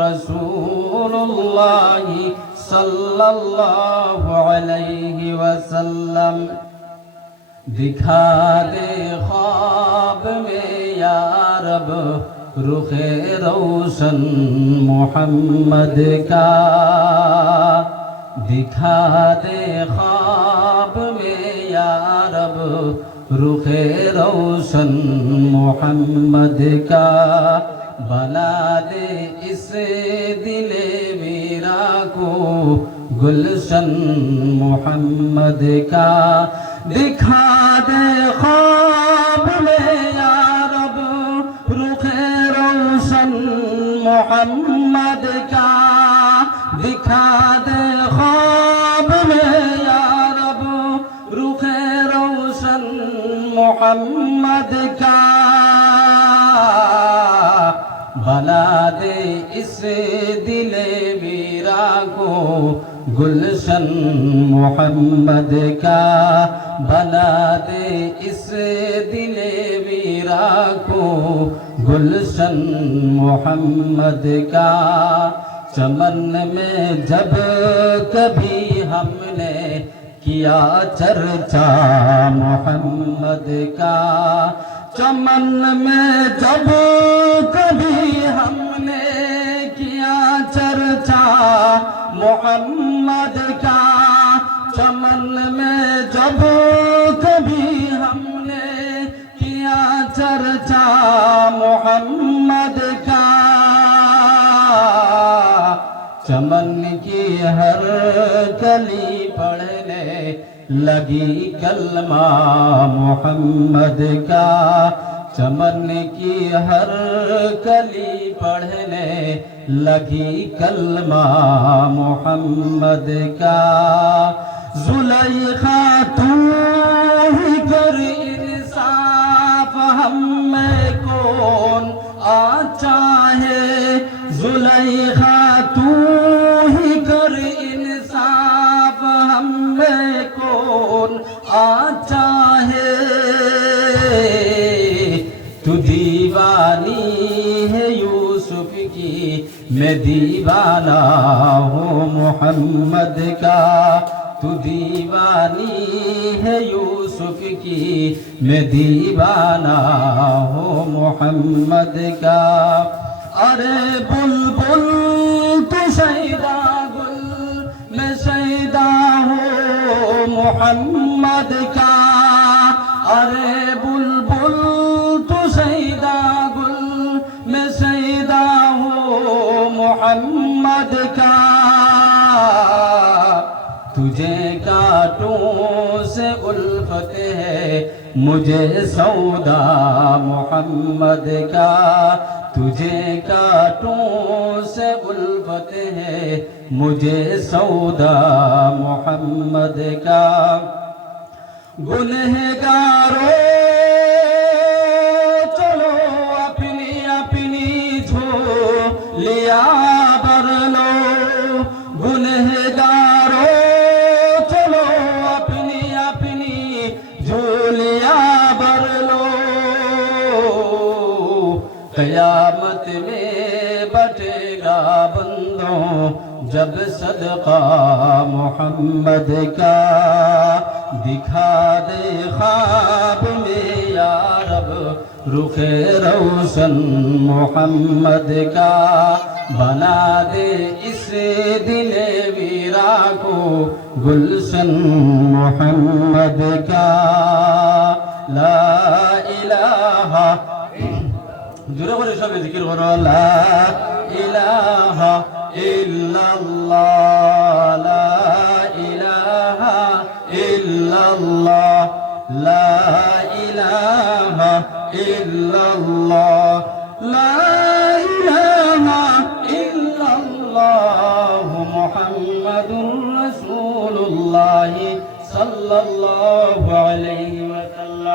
रसूलुल्लाहि सल्लल्लाहु अलैहि वसल्लम। दिखा दे ख्वाब में या रब रुखे रोशन मोहम्मद का। दिखा दे ख्वाब में या रब रुखे रोशन मोहम्मद का। बना दे इस दिले वीरा को गुलशन मोहम्मद का। दिखा दे ख्वाब में या रब रुखे रोशन मोहम्मद का। दिखा दे ख्वाब में या रब रुखे रोशन मोहम्मद का। बना दे इस दिले वीरा को गुलशन मोहम्मद का। बना दे इस दिले वीरा को गुलशन मोहम्मद का। चमन में जब कभी हमने किया चर्चा मोहम्मद का। चमन में जब कभी हमने किया चर्चा मोहम्मद का। चमन में जब कभी हमने किया चर्चा मोहम्मद का। चमन की हर कली पढ़ने लगी कलमा मोहम्मद का। चमन की हर कली पढ़ने लगी कलमा मोहम्मद का। ज़ुलैखा तू ही कर इंसाफ हम में कौन आचा है। ज़ुलैखा तू ही कर इंसाफ हम में कौन आचा है। तू दीवानी है यूसुफ की मैं दीवाना हूँ मोहम्मद का। तू दीवानी है यूसुफ की मैं दीवाना हूँ मोहम्मद का। अरे बुलबुल तू शैदा गुल मैं शैदा हूँ मोहम्मद का। अरे बुलबुल तू शैदा गुल मैं शैदा हूँ मोहम्मद का। तुझे कांटों से उल्फत है मुझे सौदा मोहम्मद का। तुझे कांटों से उल्फत है मुझे सौदा मोहम्मद का। गुनहगारों चलो अपनी अपनी झोलियां भर लो। गुनहगारों चलो अपनी अपनी झोलियां भर लो। क़यामत में बटेगा बंदों जब सदका मोहम्मद का। दिखा दे ख्वाब में या रब रुखे रोशन मोहम्मद का। बना दे इस दिले वीरा को गुलशन मोहम्मद का। ला इलाहा জোরে করে সবাই জিকির করো লা ইলাহা ইল্লাল্লাহ